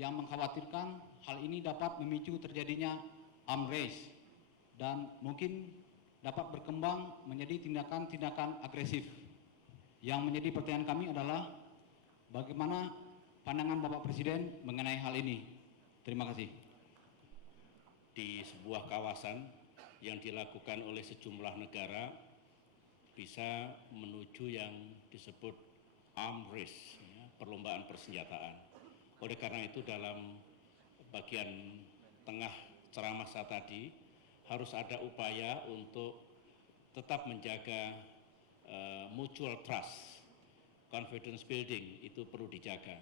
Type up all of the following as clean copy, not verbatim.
yang mengkhawatirkan hal ini dapat memicu terjadinya arms race dan mungkin dapat berkembang menjadi tindakan-tindakan agresif. Yang menjadi pertanyaan kami adalah bagaimana pandangan Bapak Presiden mengenai hal ini? Terima kasih. Di sebuah kawasan yang dilakukan oleh sejumlah negara bisa menuju yang disebut arms race, ya, perlombaan persenjataan. Oleh karena itu dalam bagian tengah ceramah saya tadi harus ada upaya untuk tetap menjaga mutual trust, confidence building itu perlu dijaga.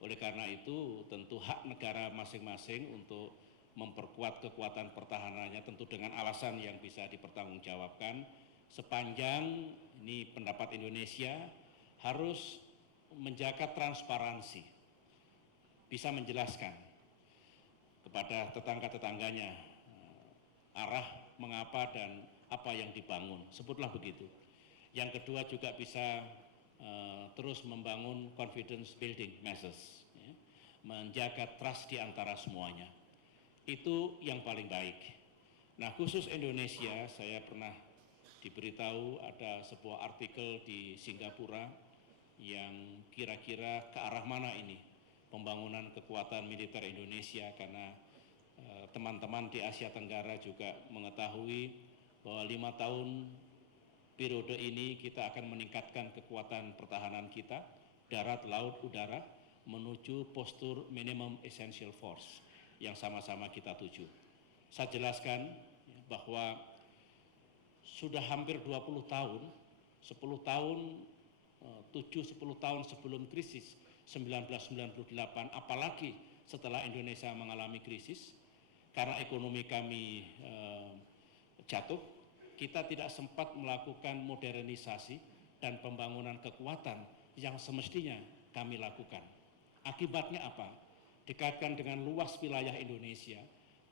Oleh karena itu tentu hak negara masing-masing untuk memperkuat kekuatan pertahanannya tentu dengan alasan yang bisa dipertanggungjawabkan sepanjang ini pendapat Indonesia harus menjaga transparansi, bisa menjelaskan kepada tetangga-tetangganya arah mengapa dan apa yang dibangun, sebutlah begitu. Yang kedua juga bisa terus membangun confidence building measures, ya, menjaga trust di antara semuanya. Itu yang paling baik. Nah, khusus Indonesia, saya pernah diberitahu ada sebuah artikel di Singapura yang kira-kira ke arah mana ini pembangunan kekuatan militer Indonesia, karena teman-teman di Asia Tenggara juga mengetahui bahwa 5 tahun periode ini kita akan meningkatkan kekuatan pertahanan kita, darat, laut, udara, menuju postur minimum essential force yang sama-sama kita tuju. Saya jelaskan bahwa sudah hampir 20 tahun, 10 tahun, 7-10 tahun sebelum krisis 1998, apalagi setelah Indonesia mengalami krisis, karena ekonomi kami jatuh, kita tidak sempat melakukan modernisasi dan pembangunan kekuatan yang semestinya kami lakukan. Akibatnya apa? Dikaitkan dengan luas wilayah Indonesia,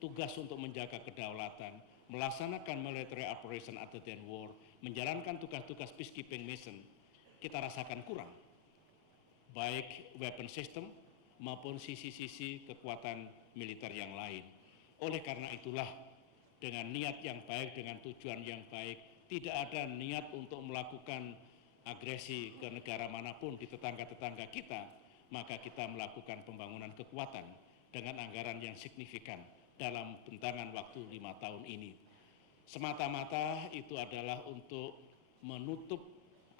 tugas untuk menjaga kedaulatan, melaksanakan military operation other than war, menjalankan tugas-tugas peacekeeping mission, kita rasakan kurang. Baik weapon system maupun sisi-sisi kekuatan militer yang lain. Oleh karena itulah, dengan niat yang baik, dengan tujuan yang baik, tidak ada niat untuk melakukan agresi ke negara manapun di tetangga-tetangga kita, maka kita melakukan pembangunan kekuatan dengan anggaran yang signifikan dalam bentangan waktu 5 tahun ini. Semata-mata itu adalah untuk menutup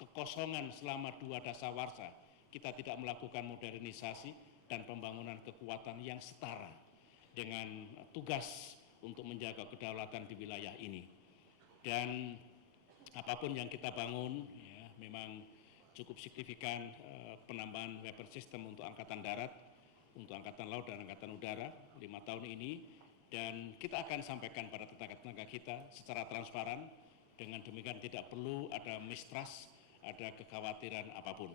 kekosongan selama 2 dasawarsa. Kita tidak melakukan modernisasi dan pembangunan kekuatan yang setara dengan tugas untuk menjaga kedaulatan di wilayah ini. Dan apapun yang kita bangun, ya, memang cukup signifikan penambahan weapon system untuk Angkatan Darat, untuk Angkatan Laut dan Angkatan Udara 5 tahun ini, dan kita akan sampaikan pada tetangga-tetangga kita secara transparan. Dengan demikian tidak perlu ada mistrust, ada kekhawatiran apapun.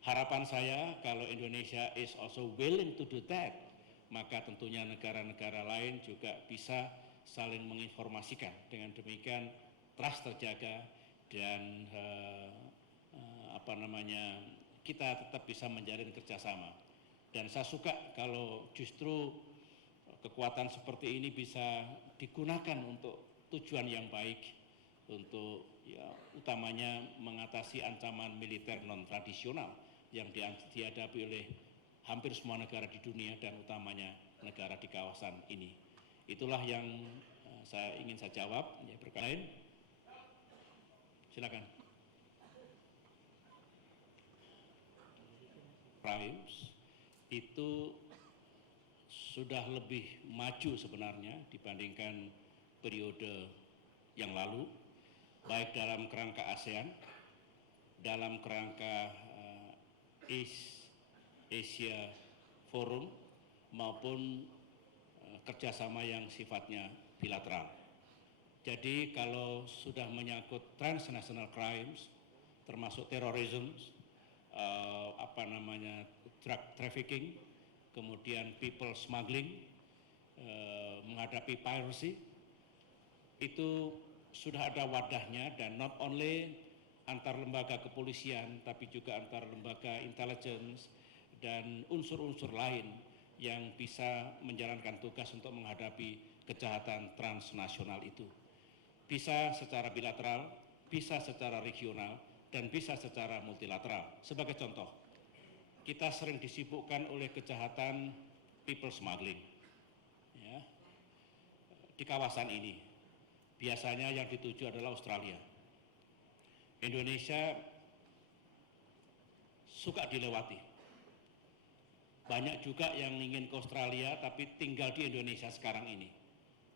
Harapan saya kalau Indonesia is also willing to do that, maka tentunya negara-negara lain juga bisa saling menginformasikan. Dengan demikian trust terjaga dan kita tetap bisa menjalin kerjasama. Dan saya suka kalau justru kekuatan seperti ini bisa digunakan untuk tujuan yang baik, untuk ya utamanya mengatasi ancaman militer non tradisional yang dihadapi oleh hampir semua negara di dunia dan utamanya negara di kawasan ini. Itulah yang saya ingin saya jawab. Ya, berkait. Silakan. Crimes itu sudah lebih maju sebenarnya dibandingkan periode yang lalu, baik dalam kerangka ASEAN, dalam kerangka Asia Forum maupun kerjasama yang sifatnya bilateral. Jadi kalau sudah menyangkut transnational crimes, termasuk terorisme, drug trafficking, kemudian people smuggling, menghadapi piracy, itu sudah ada wadahnya, dan not only antar lembaga kepolisian tapi juga antar lembaga intelligence dan unsur-unsur lain yang bisa menjalankan tugas untuk menghadapi kejahatan transnasional itu. Bisa secara bilateral, bisa secara regional, dan bisa secara multilateral. Sebagai contoh, kita sering disibukkan oleh kejahatan people smuggling. Ya, di kawasan ini, biasanya yang dituju adalah Australia. Indonesia suka dilewati. Banyak juga yang ingin ke Australia tapi tinggal di Indonesia sekarang ini.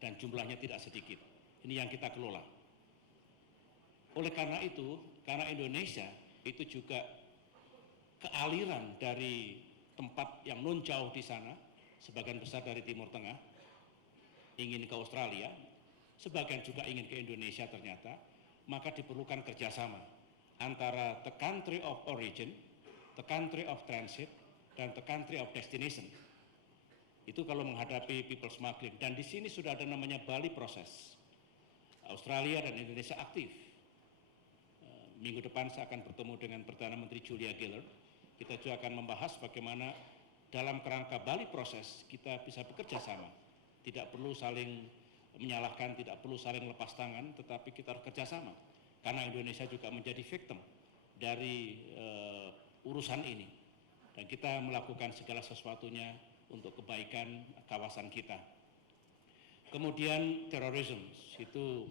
Dan jumlahnya tidak sedikit. Ini yang kita kelola. Oleh karena itu, karena Indonesia itu juga kealiran dari tempat yang non jauh di sana, sebagian besar dari Timur Tengah, ingin ke Australia, sebagian juga ingin ke Indonesia ternyata, maka diperlukan kerjasama antara the country of origin, the country of transit, dan the country of destination. Itu kalau menghadapi people smuggling. Dan di sini sudah ada namanya Bali Process. Australia dan Indonesia aktif. Minggu depan saya akan bertemu dengan Perdana Menteri Julia Gillard. Kita juga akan membahas bagaimana dalam kerangka Bali Process kita bisa bekerja sama. Tidak perlu saling menyalahkan, tidak perlu saling lepas tangan, tetapi kita harus kerjasama. Karena Indonesia juga menjadi victim dari urusan ini. Dan kita melakukan segala sesuatunya untuk kebaikan kawasan kita. Kemudian terorisme, itu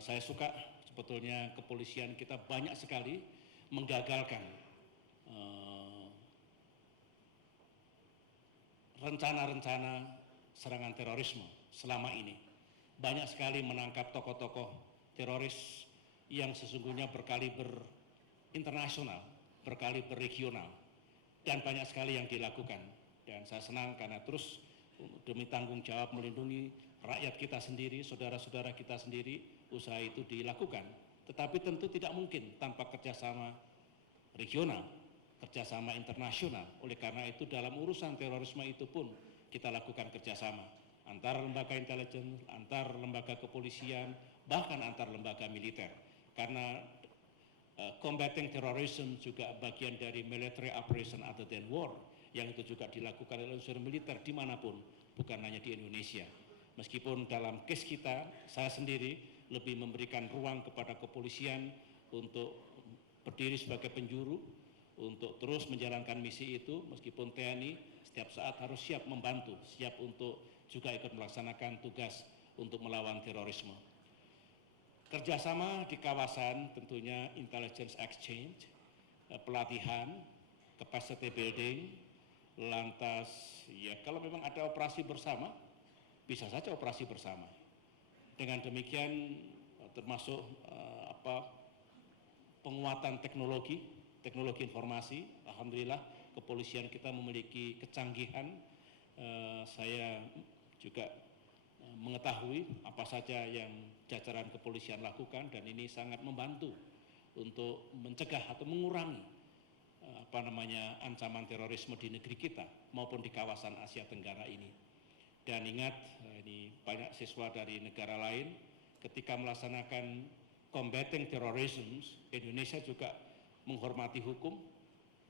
saya suka sebetulnya kepolisian kita banyak sekali menggagalkan rencana-rencana serangan terorisme selama ini. Banyak sekali menangkap tokoh-tokoh teroris yang sesungguhnya berkaliber internasional, berkaliber regional, dan banyak sekali yang dilakukan. Dan saya senang karena terus demi tanggung jawab melindungi rakyat kita sendiri, saudara-saudara kita sendiri, usaha itu dilakukan. Tetapi tentu tidak mungkin tanpa kerjasama regional, kerjasama internasional. Oleh karena itu dalam urusan terorisme itu pun kita lakukan kerjasama antar lembaga intelijen, antar lembaga kepolisian, bahkan antar lembaga militer. Karena combating terrorism juga bagian dari military operation other than war, yang itu juga dilakukan oleh unsur militer dimanapun, bukan hanya di Indonesia. Meskipun dalam case kita, saya sendiri lebih memberikan ruang kepada kepolisian untuk berdiri sebagai penjuru, untuk terus menjalankan misi itu, meskipun TNI setiap saat harus siap membantu, siap untuk juga ikut melaksanakan tugas untuk melawan terorisme. Kerjasama di kawasan tentunya intelligence exchange, pelatihan, capacity building, lantas ya kalau memang ada operasi bersama, bisa saja operasi bersama. Dengan demikian termasuk penguatan teknologi informasi. Alhamdulillah kepolisian kita memiliki kecanggihan. Saya juga mengetahui apa saja yang jajaran kepolisian lakukan, dan ini sangat membantu untuk mencegah atau mengurangi ancaman terorisme di negeri kita maupun di kawasan Asia Tenggara ini. Dan ingat, ini banyak siswa dari negara lain ketika melaksanakan combating terrorism, Indonesia juga menghormati hukum,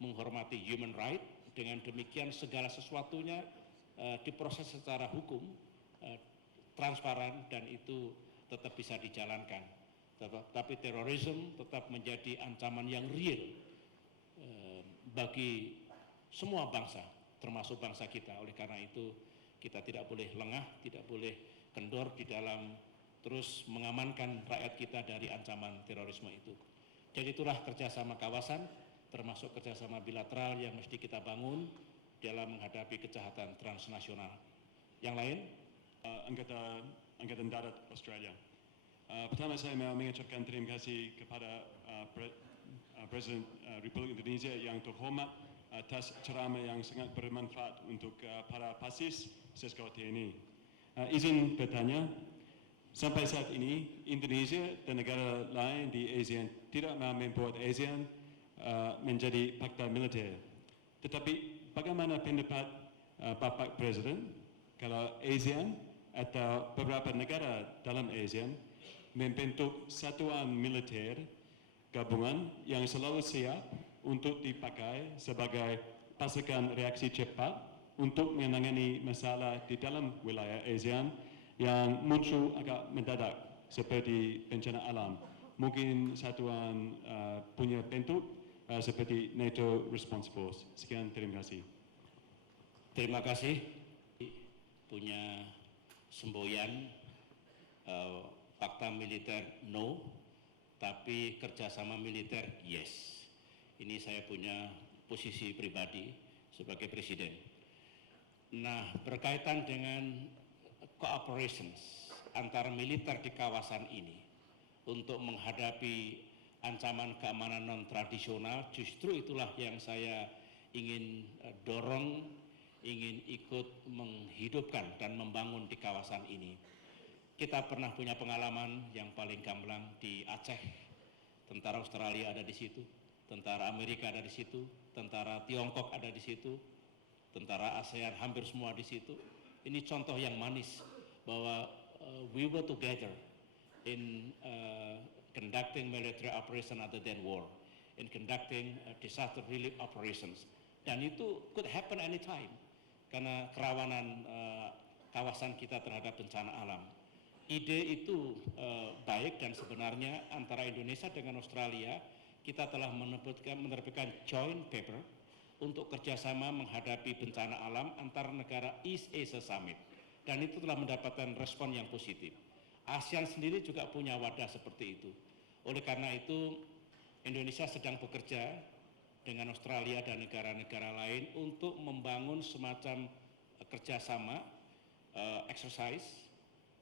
menghormati human right. Dengan demikian segala sesuatunya diproses secara hukum, transparan, dan itu tetap bisa dijalankan. Tapi terorisme tetap menjadi ancaman yang real bagi semua bangsa, termasuk bangsa kita. Oleh karena itu kita tidak boleh lengah, tidak boleh kendor di dalam terus mengamankan rakyat kita dari ancaman terorisme itu. Jadi itulah kerjasama kawasan, termasuk kerjasama bilateral yang mesti kita bangun dalam menghadapi kejahatan transnasional. Yang lain? Angkatan Darat Australia. Pertama saya mau mengucapkan terima kasih kepada Presiden Republik Indonesia yang terhormat atas ceramah yang sangat bermanfaat untuk para pasis Sesko TNI. Izin bertanya, sampai saat ini Indonesia dan negara lain di ASEAN tidak mau membuat ASEAN menjadi fakta militer. Tetapi bagaimana pendapat Bapak Presiden kalau ASEAN atau beberapa negara dalam ASEAN membentuk satuan militer gabungan yang selalu siap untuk dipakai sebagai pasukan reaksi cepat untuk menangani masalah di dalam wilayah ASEAN yang muncul agak mendadak seperti bencana alam. Mungkin satuan punya bentuk seperti NATO Response Force. Sekian, terima kasih. Terima kasih. Punya semboyan fakta militer no, tapi kerjasama militer yes. Ini saya punya posisi pribadi sebagai presiden. Nah, berkaitan dengan cooperations antara militer di kawasan ini untuk menghadapi ancaman keamanan non-tradisional, justru itulah yang saya ingin dorong, ingin ikut menghidupkan dan membangun di kawasan ini. Kita pernah punya pengalaman yang paling gamblang di Aceh, tentara Australia ada di situ, tentara Amerika ada di situ, tentara Tiongkok ada di situ, tentara ASEAN hampir semua di situ. Ini contoh yang manis bahwa we were together in conducting military operation other than war, in conducting disaster relief operations. Dan itu could happen anytime karena kerawanan kawasan kita terhadap bencana alam. Ide itu baik, dan sebenarnya antara Indonesia dengan Australia kita telah menerbitkan joint paper untuk kerjasama menghadapi bencana alam antar negara East Asia Summit, dan itu telah mendapatkan respon yang positif. ASEAN sendiri juga punya wadah seperti itu. Oleh karena itu Indonesia sedang bekerja dengan Australia dan negara-negara lain untuk membangun semacam kerjasama exercise,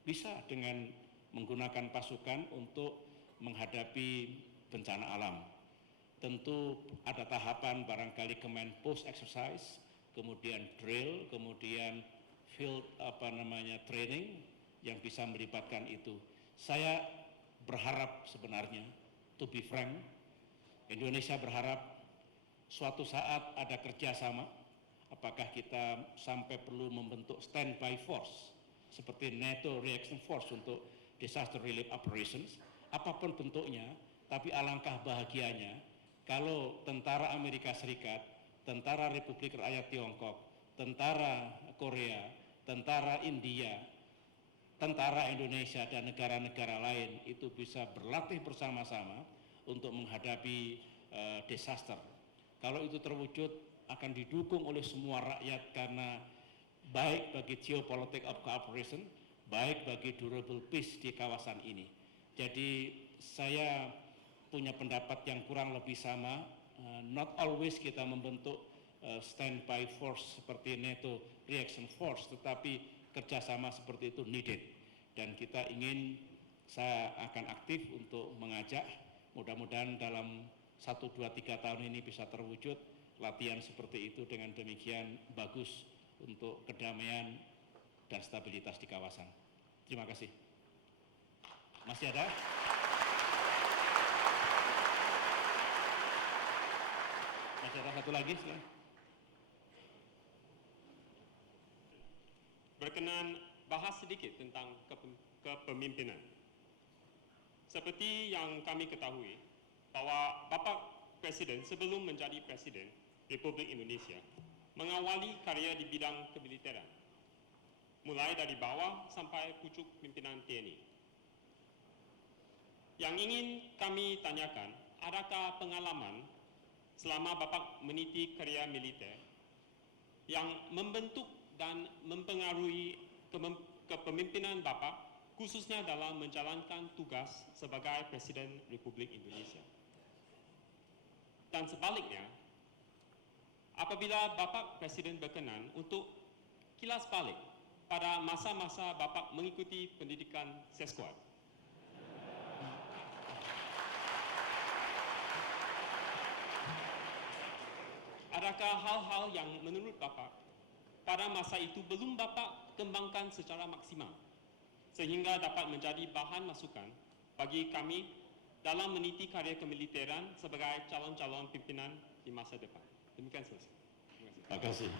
bisa dengan menggunakan pasukan untuk menghadapi bencana alam. Tentu ada tahapan, barangkali command post exercise, kemudian drill, kemudian field training yang bisa melibatkan itu. Saya berharap sebenarnya, to be frank, Indonesia berharap suatu saat ada kerjasama. Apakah kita sampai perlu membentuk standby force seperti NATO Reaction Force untuk disaster relief operations, apapun bentuknya, tapi alangkah bahagianya kalau tentara Amerika Serikat, tentara Republik Rakyat Tiongkok, tentara Korea, tentara India, tentara Indonesia dan negara-negara lain itu bisa berlatih bersama-sama untuk menghadapi disaster. Kalau itu terwujud akan didukung oleh semua rakyat, karena baik bagi geopolitik of cooperation, baik bagi durable peace di kawasan ini. Jadi saya punya pendapat yang kurang lebih sama. Not always kita membentuk standby force seperti NATO Reaction Force, tetapi kerjasama seperti itu needed. Dan kita ingin, saya akan aktif untuk mengajak, mudah-mudahan dalam 1, 2, 3 tahun ini bisa terwujud latihan seperti itu, dengan demikian bagus untuk kedamaian dan stabilitas di kawasan. Terima kasih. Masih ada? Masih ada satu lagi, silakan. Berkenan bahas sedikit tentang kepemimpinan. Seperti yang kami ketahui, bahwa Bapak Presiden sebelum menjadi Presiden Republik Indonesia mengawali karya di bidang kemiliteran, mulai dari bawah sampai pucuk pimpinan TNI. Yang ingin kami tanyakan, adakah pengalaman selama Bapak meniti karya militer yang membentuk dan mempengaruhi kepemimpinan Bapak, khususnya dalam menjalankan tugas sebagai Presiden Republik Indonesia? Dan sebaliknya, apabila Bapak Presiden berkenan untuk kilas balik pada masa-masa Bapak mengikuti pendidikan sesquad, adakah hal-hal yang menurut Bapak pada masa itu belum Bapak kembangkan secara maksimal, sehingga dapat menjadi bahan masukan bagi kami dalam meniti karya kemiliteran sebagai calon-calon pimpinan di masa depan? Demikian selesai. Terima kasih.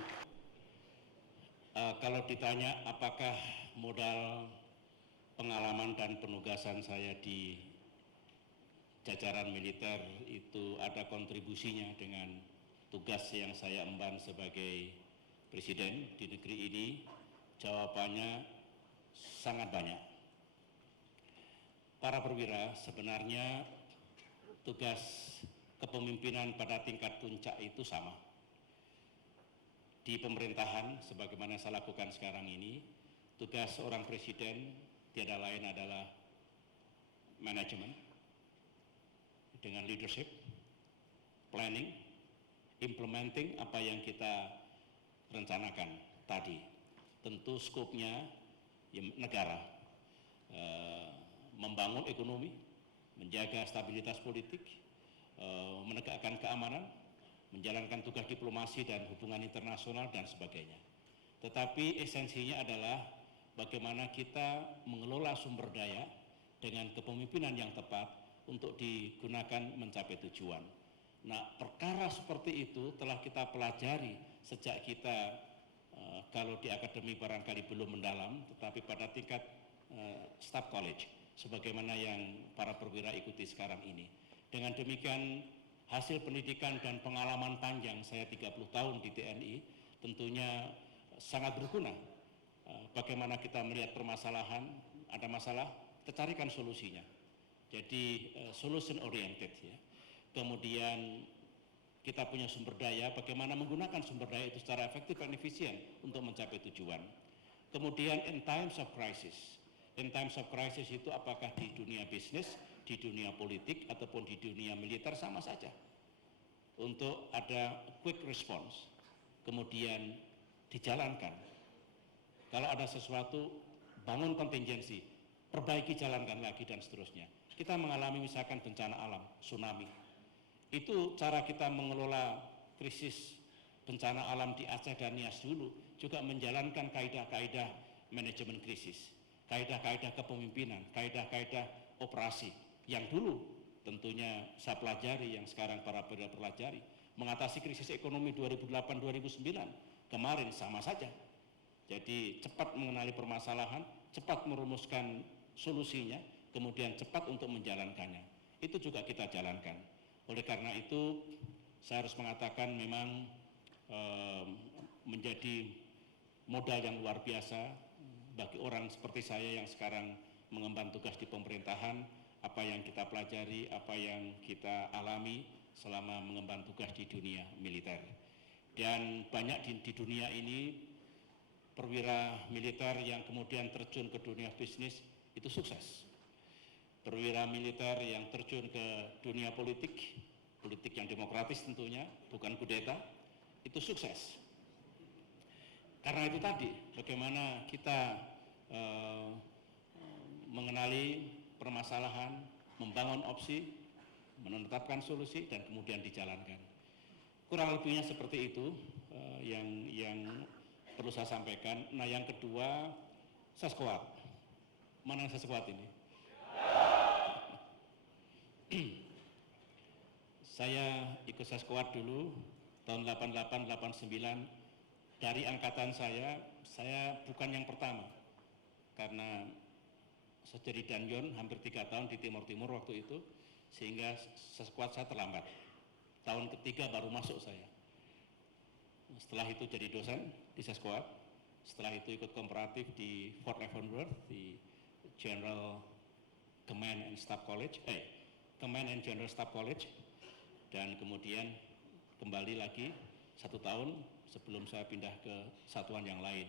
Kalau ditanya apakah modal pengalaman dan penugasan saya di jajaran militer itu ada kontribusinya dengan tugas yang saya emban sebagai presiden di negeri ini? Jawabannya sangat banyak. Para perwira, sebenarnya tugas kepemimpinan pada tingkat puncak itu sama. Di pemerintahan, sebagaimana saya lakukan sekarang ini, tugas seorang presiden tiada lain adalah manajemen, dengan leadership, planning, implementing apa yang kita rencanakan tadi. Tentu skopnya ya, negara, membangun ekonomi, menjaga stabilitas politik, menegakkan keamanan, menjalankan tugas diplomasi dan hubungan internasional dan sebagainya. Tetapi esensinya adalah bagaimana kita mengelola sumber daya dengan kepemimpinan yang tepat untuk digunakan mencapai tujuan. Nah, perkara seperti itu telah kita pelajari sejak kita, kalau di akademi barangkali belum mendalam, tetapi pada tingkat staff college, sebagaimana yang para perwira ikuti sekarang ini. Dengan demikian, hasil pendidikan dan pengalaman panjang saya 30 tahun di TNI tentunya sangat berguna. Bagaimana kita melihat permasalahan, ada masalah, kita carikan solusinya. Jadi solution oriented ya. Kemudian kita punya sumber daya, bagaimana menggunakan sumber daya itu secara efektif dan efisien untuk mencapai tujuan. Kemudian in times of crisis. In times of crisis itu apakah di dunia bisnis, di dunia politik, ataupun di dunia militer sama saja. Untuk ada quick response, kemudian dijalankan. Kalau ada sesuatu, bangun kontingensi, perbaiki, jalankan lagi, dan seterusnya. Kita mengalami misalkan bencana alam, tsunami. Itu cara kita mengelola krisis bencana alam di Aceh dan Nias dulu, juga menjalankan kaidah-kaidah manajemen krisis, kaidah-kaidah kepemimpinan, kaidah-kaidah operasi yang dulu tentunya saya pelajari, yang sekarang para perwira pelajari. Mengatasi krisis ekonomi 2008-2009 kemarin sama saja. Jadi cepat mengenali permasalahan, cepat merumuskan solusinya, kemudian cepat untuk menjalankannya. Itu juga kita jalankan. Oleh karena itu, saya harus mengatakan memang menjadi modal yang luar biasa bagi orang seperti saya yang sekarang mengemban tugas di pemerintahan, apa yang kita pelajari, apa yang kita alami selama mengemban tugas di dunia militer. Dan banyak di dunia ini perwira militer yang kemudian terjun ke dunia bisnis itu sukses. Perwira militer yang terjun ke dunia politik, politik yang demokratis tentunya, bukan kudeta, itu sukses. Karena itu tadi, bagaimana kita mengenali permasalahan, membangun opsi, menetapkan solusi, dan kemudian dijalankan. Kurang lebihnya seperti itu yang perlu saya sampaikan. Nah, yang kedua, Seskuat. Mana yang Seskuat ini? Saya ikut Seskuat dulu tahun 88-89. Dari angkatan saya bukan yang pertama, karena saya jadi danjon hampir 3 tahun di Timur Timur waktu itu, sehingga Seskuat saya terlambat. Tahun ketiga baru masuk saya. Setelah itu jadi dosen di Seskuat, setelah itu ikut komparatif di Fort Leavenworth, di General Command and Staff College, Command and General Staff College, dan kemudian kembali lagi 1 tahun sebelum saya pindah ke satuan yang lain.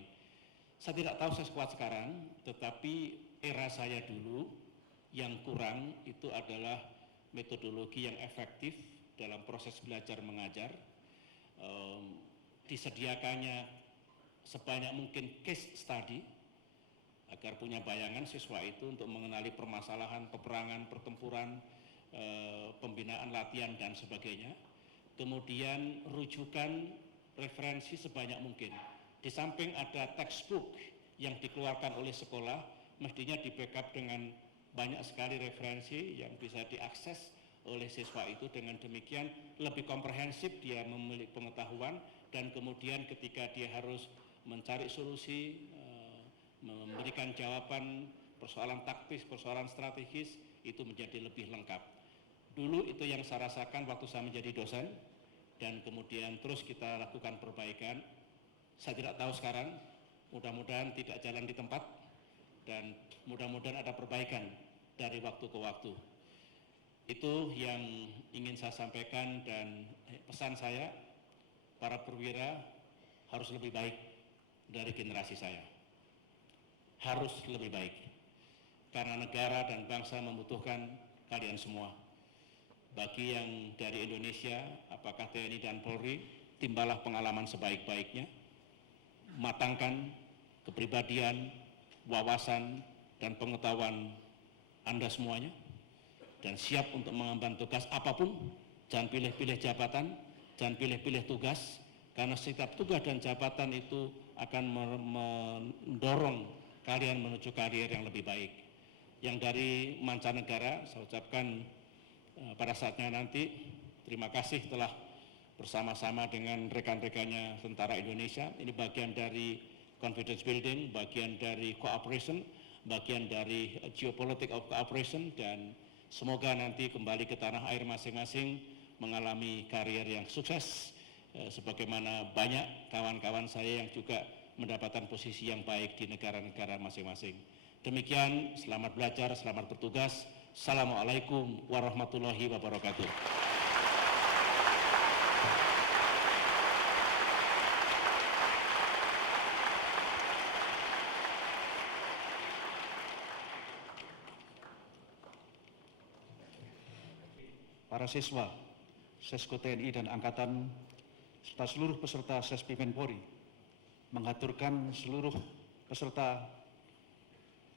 Saya tidak tahu Seskuat sekarang, tetapi era saya dulu yang kurang itu adalah metodologi yang efektif dalam proses belajar mengajar, disediakannya sebanyak mungkin case study agar punya bayangan siswa itu untuk mengenali permasalahan, peperangan, pertempuran, pembinaan, latihan, dan sebagainya. Kemudian rujukan referensi sebanyak mungkin. Di samping ada textbook yang dikeluarkan oleh sekolah, mestinya di backup dengan banyak sekali referensi yang bisa diakses oleh siswa itu. Dengan demikian lebih komprehensif dia memiliki pengetahuan, dan kemudian ketika dia harus mencari solusi, memberikan jawaban persoalan taktis, persoalan strategis, itu menjadi lebih lengkap. Dulu itu yang saya rasakan waktu saya menjadi dosen, dan kemudian terus kita lakukan perbaikan. Saya tidak tahu sekarang, mudah-mudahan tidak jalan di tempat dan mudah-mudahan ada perbaikan dari waktu ke waktu. Itu yang ingin saya sampaikan, dan pesan saya, para perwira harus lebih baik dari generasi saya. Harus lebih baik. Karena negara dan bangsa membutuhkan kalian semua. Bagi yang dari Indonesia, apakah TNI dan Polri, timbalah pengalaman sebaik-baiknya, matangkan kepribadian, wawasan, dan pengetahuan Anda semuanya, dan siap untuk mengemban tugas apapun. Jangan pilih-pilih jabatan, jangan pilih-pilih tugas, karena setiap tugas dan jabatan itu akan mendorong kalian menuju karier yang lebih baik. Yang dari mancanegara, saya ucapkan pada saatnya nanti, terima kasih telah bersama-sama dengan rekan-rekannya tentara Indonesia. Ini bagian dari confidence building, bagian dari cooperation, bagian dari geopolitics of cooperation, dan semoga nanti kembali ke tanah air masing-masing mengalami karier yang sukses, sebagaimana banyak kawan-kawan saya yang juga mendapatkan posisi yang baik di negara-negara masing-masing. Demikian, selamat belajar, selamat bertugas. Assalamualaikum warahmatullahi wabarakatuh. Para siswa, Sesko TNI dan Angkatan, serta seluruh peserta Sespi Menpori, mengaturkan seluruh peserta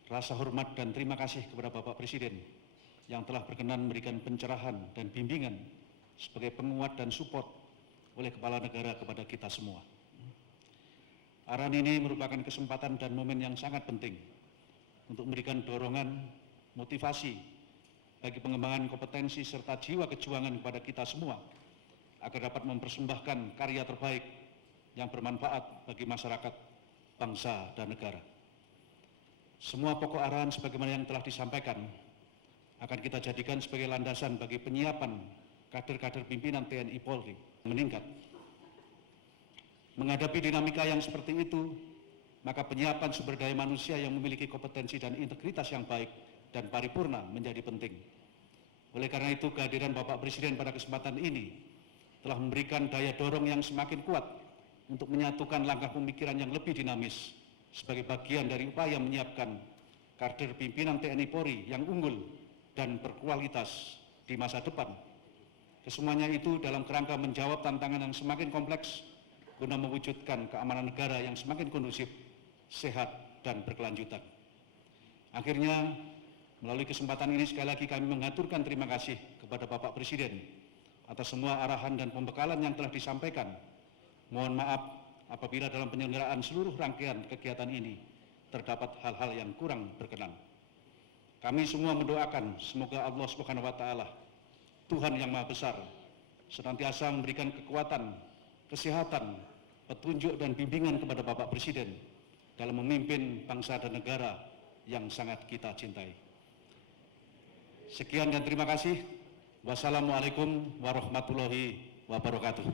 rasa hormat dan terima kasih kepada Bapak Presiden yang telah berkenan memberikan pencerahan dan bimbingan sebagai penguat dan support oleh Kepala Negara kepada kita semua. Arahan ini merupakan kesempatan dan momen yang sangat penting untuk memberikan dorongan, motivasi bagi pengembangan kompetensi serta jiwa kejuangan kepada kita semua agar dapat mempersembahkan karya terbaik yang bermanfaat bagi masyarakat, bangsa, dan negara. Semua pokok arahan sebagaimana yang telah disampaikan akan kita jadikan sebagai landasan bagi penyiapan kader-kader pimpinan TNI Polri meningkat. Menghadapi dinamika yang seperti itu, maka penyiapan sumber daya manusia yang memiliki kompetensi dan integritas yang baik dan paripurna menjadi penting. Oleh karena itu, kehadiran Bapak Presiden pada kesempatan ini telah memberikan daya dorong yang semakin kuat untuk menyatukan langkah pemikiran yang lebih dinamis sebagai bagian dari upaya menyiapkan kader pimpinan TNI Polri yang unggul dan berkualitas di masa depan. Kesemuanya itu dalam kerangka menjawab tantangan yang semakin kompleks guna mewujudkan keamanan negara yang semakin kondusif, sehat, dan berkelanjutan. Akhirnya, melalui kesempatan ini sekali lagi kami mengaturkan terima kasih kepada Bapak Presiden atas semua arahan dan pembekalan yang telah disampaikan. Mohon maaf apabila dalam penyelenggaraan seluruh rangkaian kegiatan ini terdapat hal-hal yang kurang berkenan. Kami semua mendoakan semoga Allah Subhanahu wa Ta'ala, Tuhan yang Maha Besar, senantiasa memberikan kekuatan, kesehatan, petunjuk dan bimbingan kepada Bapak Presiden dalam memimpin bangsa dan negara yang sangat kita cintai. Sekian dan terima kasih. Wassalamualaikum warahmatullahi wabarakatuh.